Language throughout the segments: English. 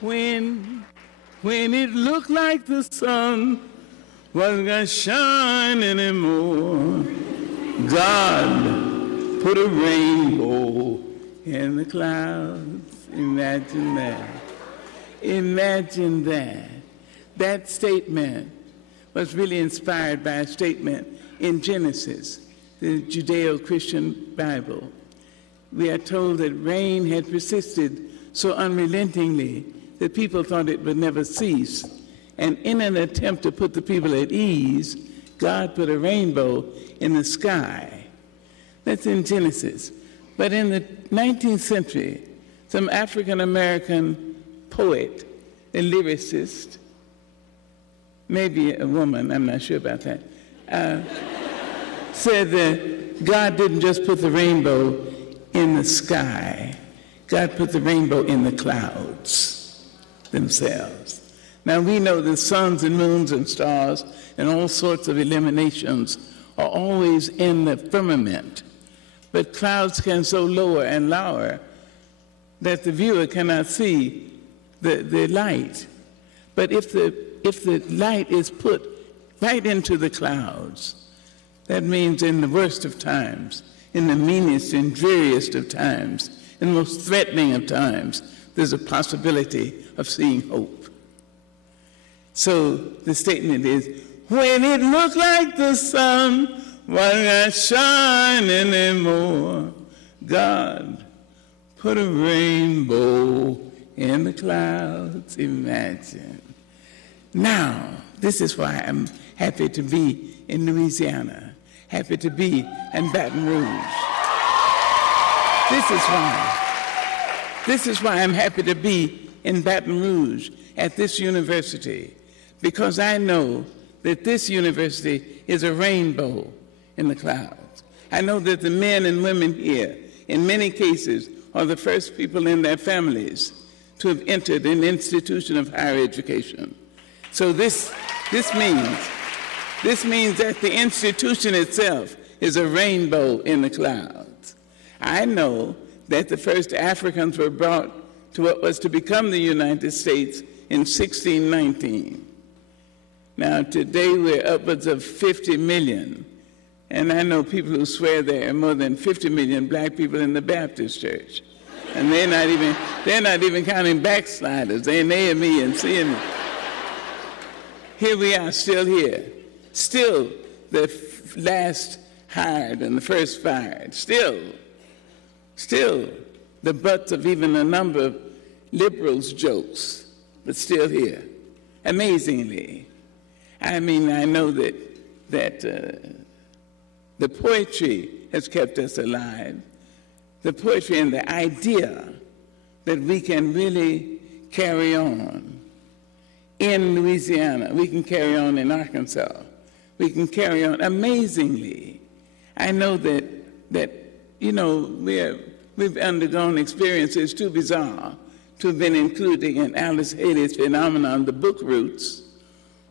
When it looked like the sun wasn't gonna shine anymore, God put a rainbow in the clouds. Imagine that. Imagine that. That statement was really inspired by a statement in Genesis, the Judeo-Christian Bible. We are told that rain had persisted so unrelentingly that people thought it would never cease. And in an attempt to put the people at ease, God put a rainbow in the sky. That's in Genesis. But in the 19th century, some African-American poet, a lyricist, maybe a woman, I'm not sure about that, said that God didn't just put the rainbow in the sky. God put the rainbow in the clouds themselves. Now we know that suns and moons and stars and all sorts of illuminations are always in the firmament, but clouds can so lower and lower that the viewer cannot see the light. But if the light is put right into the clouds, that means in the worst of times, in the meanest and dreariest of times, in the most threatening of times, there's a possibility of seeing hope. So the statement is, when it looked like the sun wasn't gonna shine anymore, God put a rainbow in the clouds. Imagine. Now, this is why I'm happy to be in Louisiana, happy to be in Baton Rouge. This is why I'm happy to be in Baton Rouge at this university, because I know that this university is a rainbow in the clouds. I know that the men and women here, in many cases, are the first people in their families to have entered an institution of higher education. So this means that the institution itself is a rainbow in the clouds. I know that the first Africans were brought to what was to become the United States in 1619. Now, today we're upwards of 50 million, and I know people who swear there are more than 50 million black people in the Baptist church, and they're not even counting backsliders. They're near me and seeing me. Here we are, still here, still the last hired and the first fired, still the butts of even a number of liberals' jokes, but still here, amazingly. I mean, I know that the poetry has kept us alive, the poetry and the idea that we can really carry on in Louisiana, we can carry on in Arkansas, we can carry on amazingly. I know that you know, we've undergone experiences too bizarre to have been included in Alice Haley's phenomenon, The Book Roots,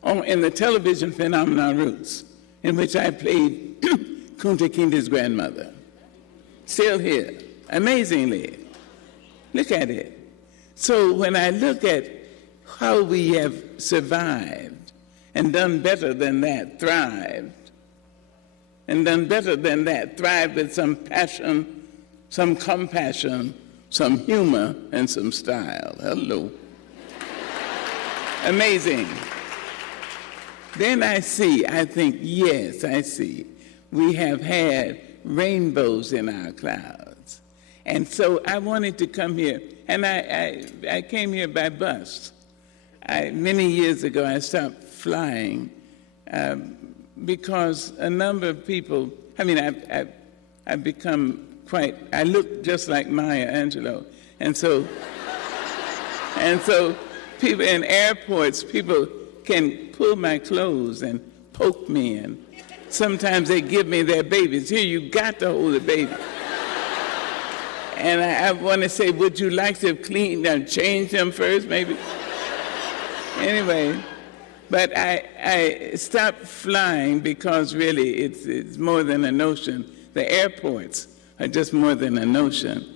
or in the television phenomenon Roots, in which I played Kunta Kinte's grandmother. Still here, amazingly. Look at it. So when I look at how we have survived and done better than that, thrived, and done better than that, thrived with some passion, some compassion, some humor, and some style. Hello. Amazing. Then I think, yes, I see. We have had rainbows in our clouds. And so I wanted to come here, and I came here by bus. Many years ago, I stopped flying because a number of people, I mean, I've become I look just like Maya Angelou. And so people in airports, people can pull my clothes and poke me, and sometimes they give me their babies. Here, you got to hold the baby. And I want to say, would you like to clean them, change them first, maybe? Anyway, but I stopped flying because really it's more than a notion. The airports are just more than a notion.